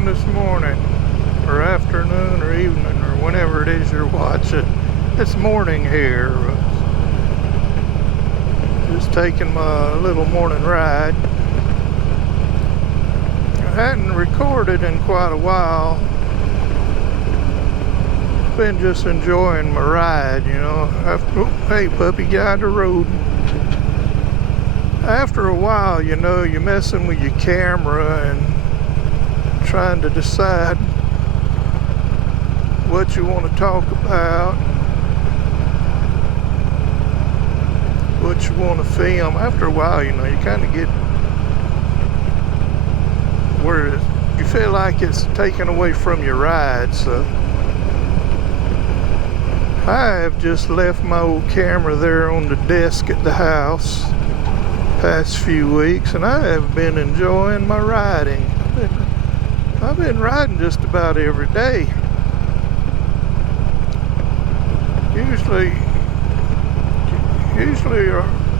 doing this morning, or afternoon, or evening, or whenever it is you're watching. It's morning here. Just taking my little morning ride. I hadn't recorded in quite a while. Been just enjoying my ride, you know. Hey puppy, get out of the road. After a while, you know, you're messing with your camera and trying to decide what you want to talk about, what you want to film. After a while, you know, you kind of get where you feel like it's taken away from your ride. So I have just left my old camera there on the desk at the house past few weeks, and I have been enjoying my riding. I've been riding just about every day. Usually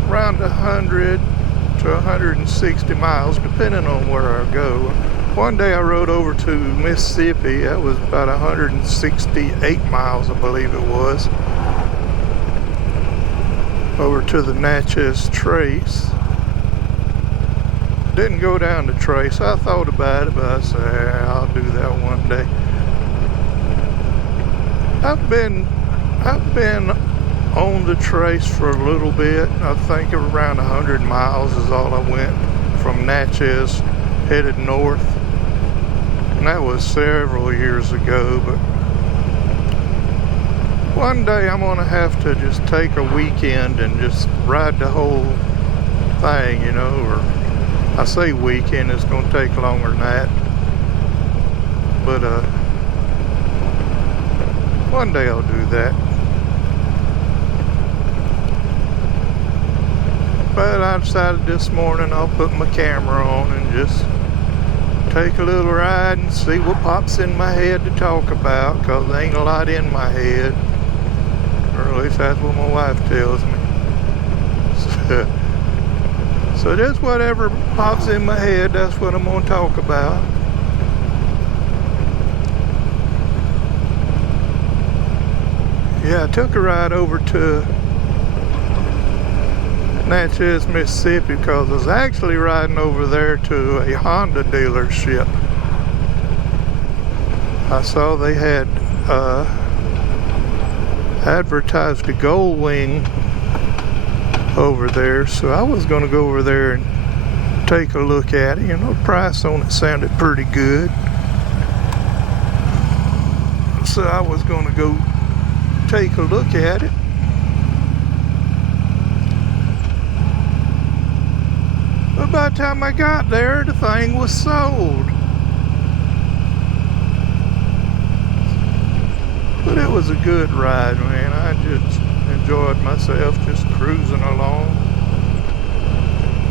around 100 to 160 miles, depending on where I go. One day I rode over to Mississippi. That was about 168 miles, I believe it was, over to the Natchez Trace. Didn't go down the Trace. I thought about it, but I said, I'll do that one day. I've been on the Trace for a little bit. I think around 100 miles is all I went from Natchez headed north. And that was several years ago, but one day I'm gonna have to just take a weekend and just ride the whole thing, you know, or I say weekend, it's gonna take longer than that. But one day I'll do that. But I decided this morning I'll put my camera on and just take a little ride and see what pops in my head to talk about, because there ain't a lot in my head, or at least that's what my wife tells me. So just whatever pops in my head, that's what I'm going to talk about. Yeah, I took a ride over to Natchez, Mississippi, because I was actually riding over there to a Honda dealership. I saw they had advertised a Gold Wing over there, so I was going to go over there and take a look at it. You know, the price on it sounded pretty good, so I was going to go take a look at it. But by the time I got there, the thing was sold. But it was a good ride, man. I just enjoyed myself just cruising along.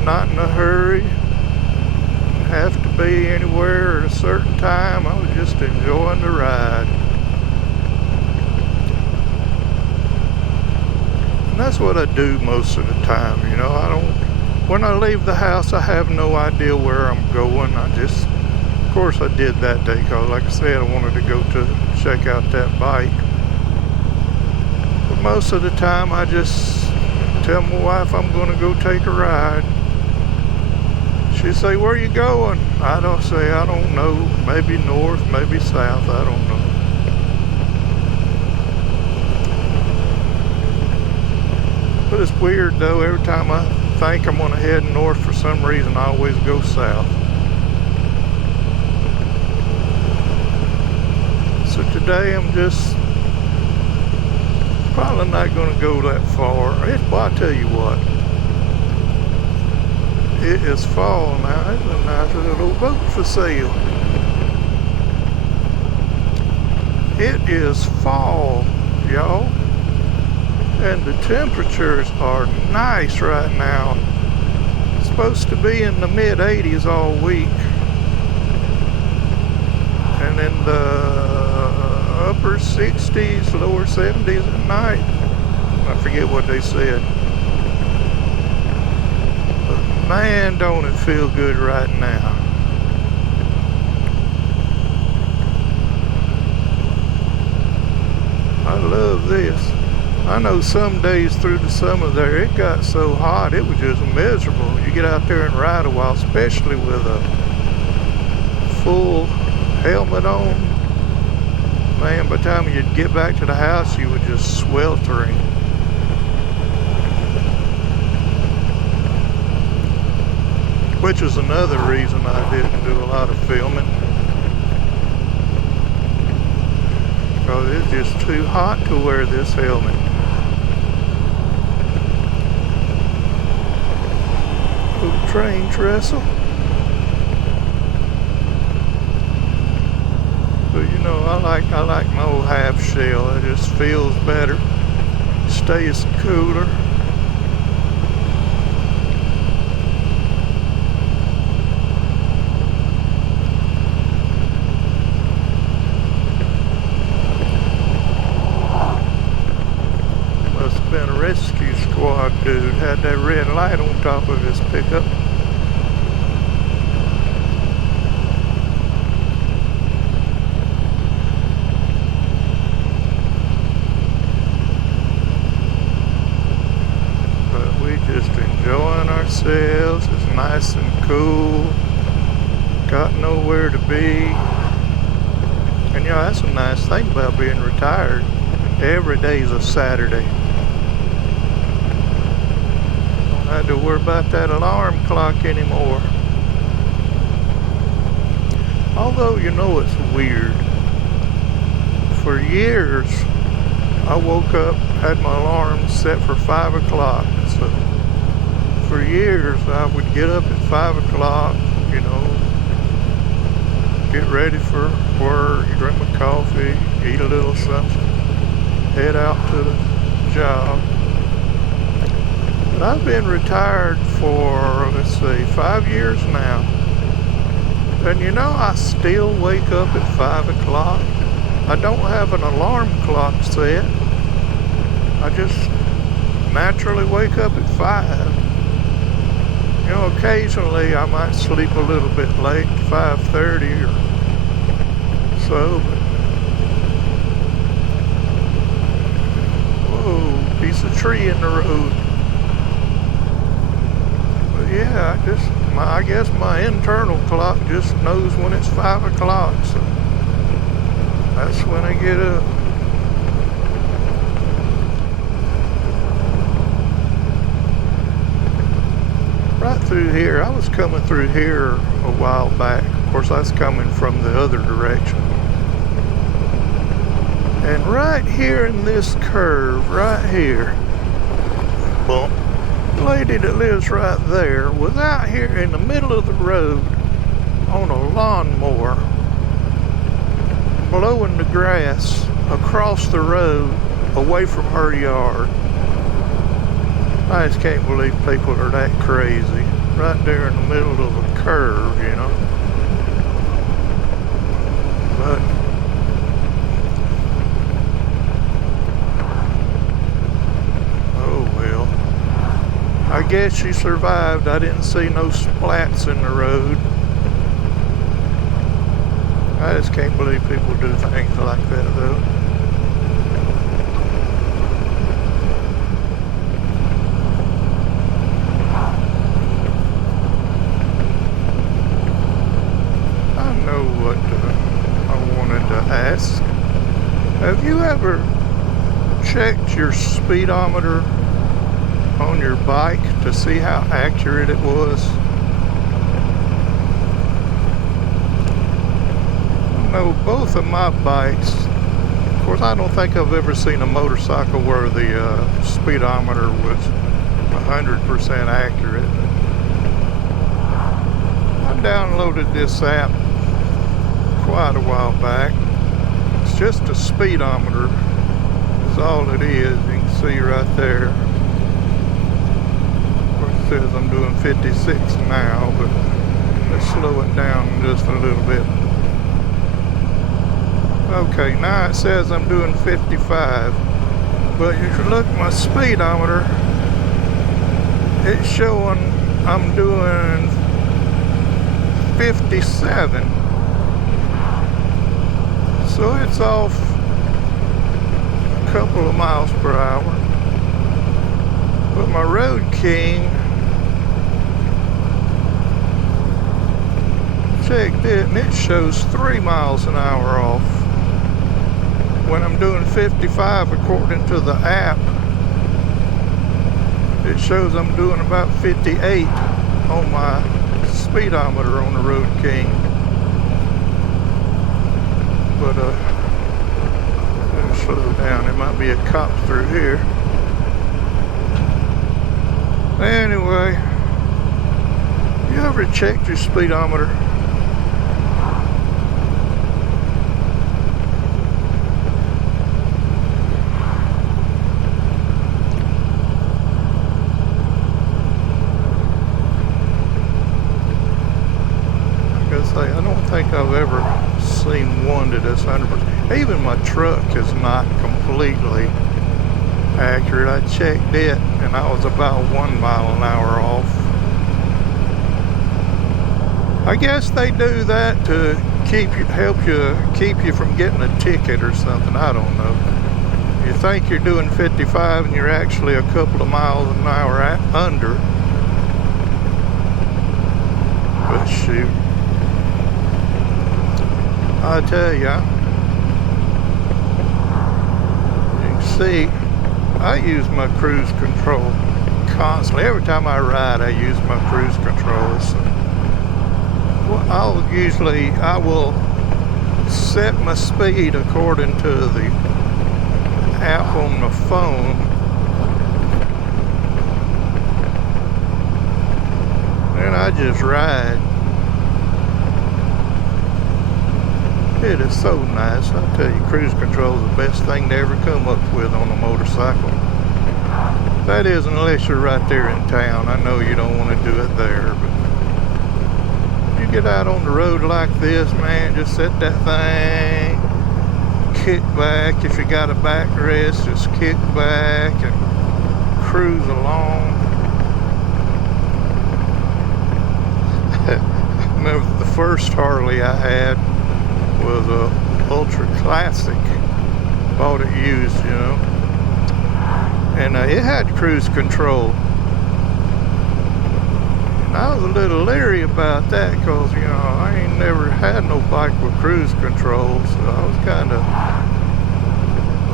Not in a hurry. Didn't have to be anywhere at a certain time. I was just enjoying the ride. And that's what I do most of the time, you know. When I leave the house, I have no idea where I'm going. Of course I did that day, because like I said, I wanted to go to check out that bike. But most of the time, I just tell my wife I'm going to go take a ride. She say, where you going? I don't know. Maybe north, maybe south, I don't know. But it's weird though, every time I think I'm going to head north, for some reason I always go south. So today I'm just probably not going to go that far. Well, I'll tell you what, it is fall now. There's a nice little boat for sale. It is fall, y'all. And the temperatures are nice right now. It's supposed to be in the mid 80s all week, and in the upper 60s, lower 70s at night. I forget what they said. But man, don't it feel good right now. I love this. I know some days through the summer there, it got so hot, it was just miserable. You get out there and ride a while, especially with a full helmet on. Man, by the time you'd get back to the house, you were just sweltering. Which is another reason I didn't do a lot of filming. Because it's just too hot to wear this helmet. Little train trestle. But you know, I like my old half shell. It just feels better. Stays cooler. Been a rescue squad dude, had that red light on top of his pickup. But we just enjoying ourselves. It's nice and cool. Got nowhere to be. And you know, that's a nice thing about being retired. Every day's a Saturday. I had to worry about that alarm clock anymore. Although, you know, it's weird. For years, I woke up, had my alarm set for 5 o'clock. So, for years, I would get up at 5 o'clock, you know, get ready for work, drink my coffee, eat a little something, head out to the job. I've been retired for, let's see, 5 years now. And you know, I still wake up at 5 o'clock. I don't have an alarm clock set. I just naturally wake up at 5. You know, occasionally I might sleep a little bit late, 5:30 or so. But whoa, piece of tree in the road. Yeah, I guess my internal clock just knows when it's 5 o'clock, so that's when I get up. Right through here, I was coming through here a while back. Of course, I was coming from the other direction. And right here in this curve, right here, bump. Lady that lives right there was out here in the middle of the road on a lawnmower blowing the grass across the road away from her yard. I just can't believe people are that crazy right there in the middle of a curve, you know. But I guess she survived. I didn't see no splats in the road. I just can't believe people do things like that, though. I know what I wanted to ask. Have you ever checked your speedometer on your bike to see how accurate it was? No, both of my bikes, of course I don't think I've ever seen a motorcycle where the speedometer was 100% accurate. I downloaded this app quite a while back. It's just a speedometer, is all it is. You can see right there. Says I'm doing 56 now, but let's slow it down just a little bit. Okay, now it says I'm doing 55, but if you look at my speedometer, it's showing I'm doing 57. So it's off couple of miles per hour. But my Road King, checked it and it shows 3 miles an hour off. When I'm doing 55 according to the app, it shows I'm doing about 58 on my speedometer on the Road King. But it'll slow down. There might be a cop through here. Anyway, you ever checked your speedometer? I don't think I've ever seen one that is 100%. Even my truck is not completely accurate. I checked it and I was about 1 mile an hour off. I guess they do that to help you keep you from getting a ticket or something. I don't know. You think you're doing 55 and you're actually a couple of miles an hour under. But shoot. I tell ya, you can see, I use my cruise control constantly. Every time I ride, I use my cruise control. So, I will set my speed according to the app on the phone. And I just ride. It is so nice. I tell you, cruise control is the best thing to ever come up with on a motorcycle. That is, unless you're right there in town. I know you don't want to do it there, but you get out on the road like this, man, just set that thing, kick back. If you got a backrest, just kick back and cruise along. I remember the first Harley I had was a Ultra Classic. Bought it used, you know, and it had cruise control. And I was a little leery about that because, you know, I ain't never had no bike with cruise control, so I was kind of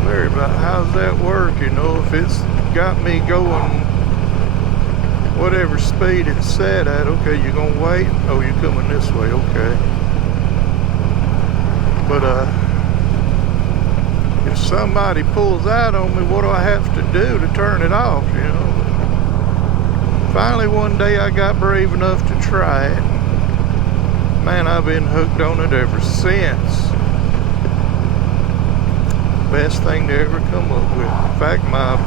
leery about how's that work, you know, if it's got me going whatever speed it's set at. Okay, you gonna wait? Oh, you're coming this way, okay. But if somebody pulls out on me, what do I have to do to turn it off, you know? Finally one day I got brave enough to try it. Man, I've been hooked on it ever since. Best thing to ever come up with. In fact, my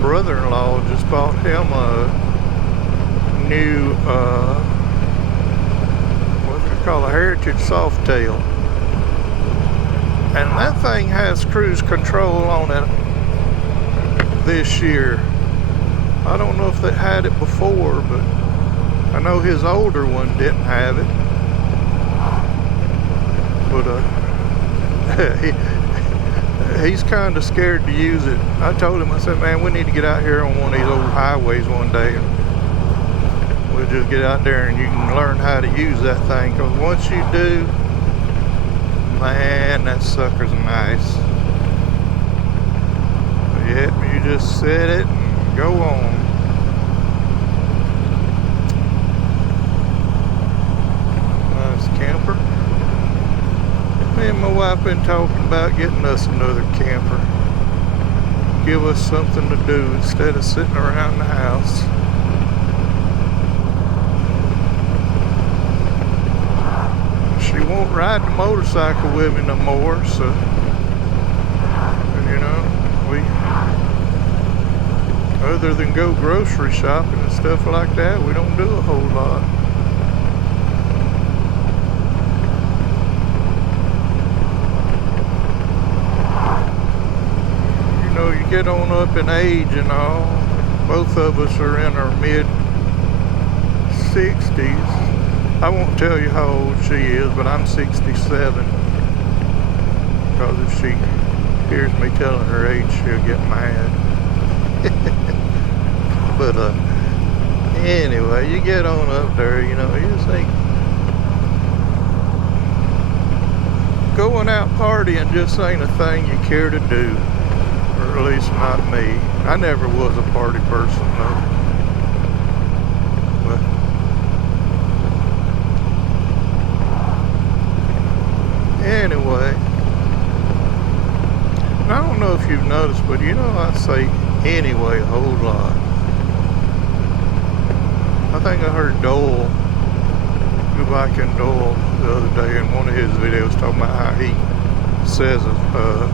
brother-in-law just bought him a new what do they call a Heritage Softail. And that thing has cruise control on it this year. I don't know if they had it before, but I know his older one didn't have it. But he's kind of scared to use it. I told him, I said, man, we need to get out here on one of these old highways one day. And we'll just get out there and you can learn how to use that thing. Because once you do, man, that sucker's nice. Yep, you just set it and go on. Nice camper. Me and my wife been talking about getting us another camper. Give us something to do instead of sitting around the house. She won't ride the motorcycle with me no more, so, you know, other than go grocery shopping and stuff like that, we don't do a whole lot. You know, you get on up in age and all. Both of us are in our mid-60s. I won't tell you how old she is, but I'm 67. Because if she hears me telling her age, she'll get mad. But anyway, you get on up there, you know, you just think going out partying just ain't a thing you care to do, or at least not me. I never was a party person though. But anyway, I don't know if you've noticed, but you know I say anyway a whole lot. I think I heard Dole, Viking Dole, the other day in one of his videos talking about how he says a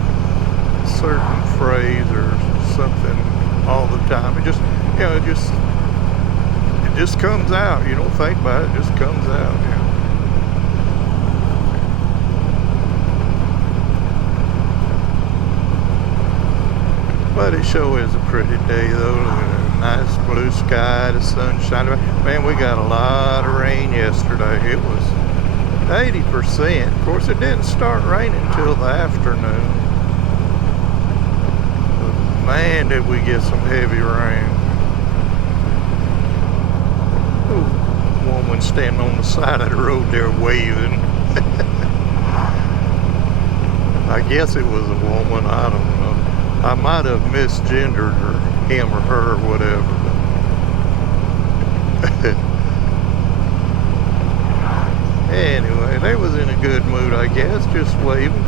certain phrase or something all the time. It just, you know, it just comes out. You don't think about it, it just comes out, you know. But it sure is a pretty day though. Look at that nice blue sky, the sun shining. Man, we got a lot of rain yesterday. It was 80%. Of course, it didn't start raining until the afternoon. But man, did we get some heavy rain. Ooh, woman standing on the side of the road there waving. I guess it was a woman, I don't know. I might have misgendered her, him or her or whatever. Anyway, they was in a good mood, I guess, just waving.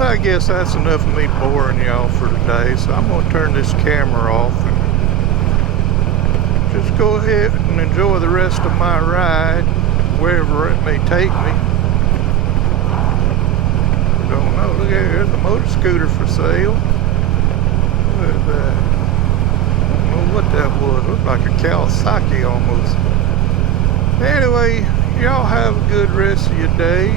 I guess that's enough of me boring y'all for today, so I'm going to turn this camera off and just go ahead and enjoy the rest of my ride, wherever it may take me. I don't know. Look at here's a motor scooter for sale. Look at that. I don't know what that was. It looked like a Kawasaki almost. Anyway, y'all have a good rest of your day.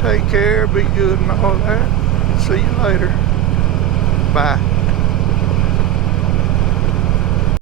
Take care, be good and all that. See you later. Bye.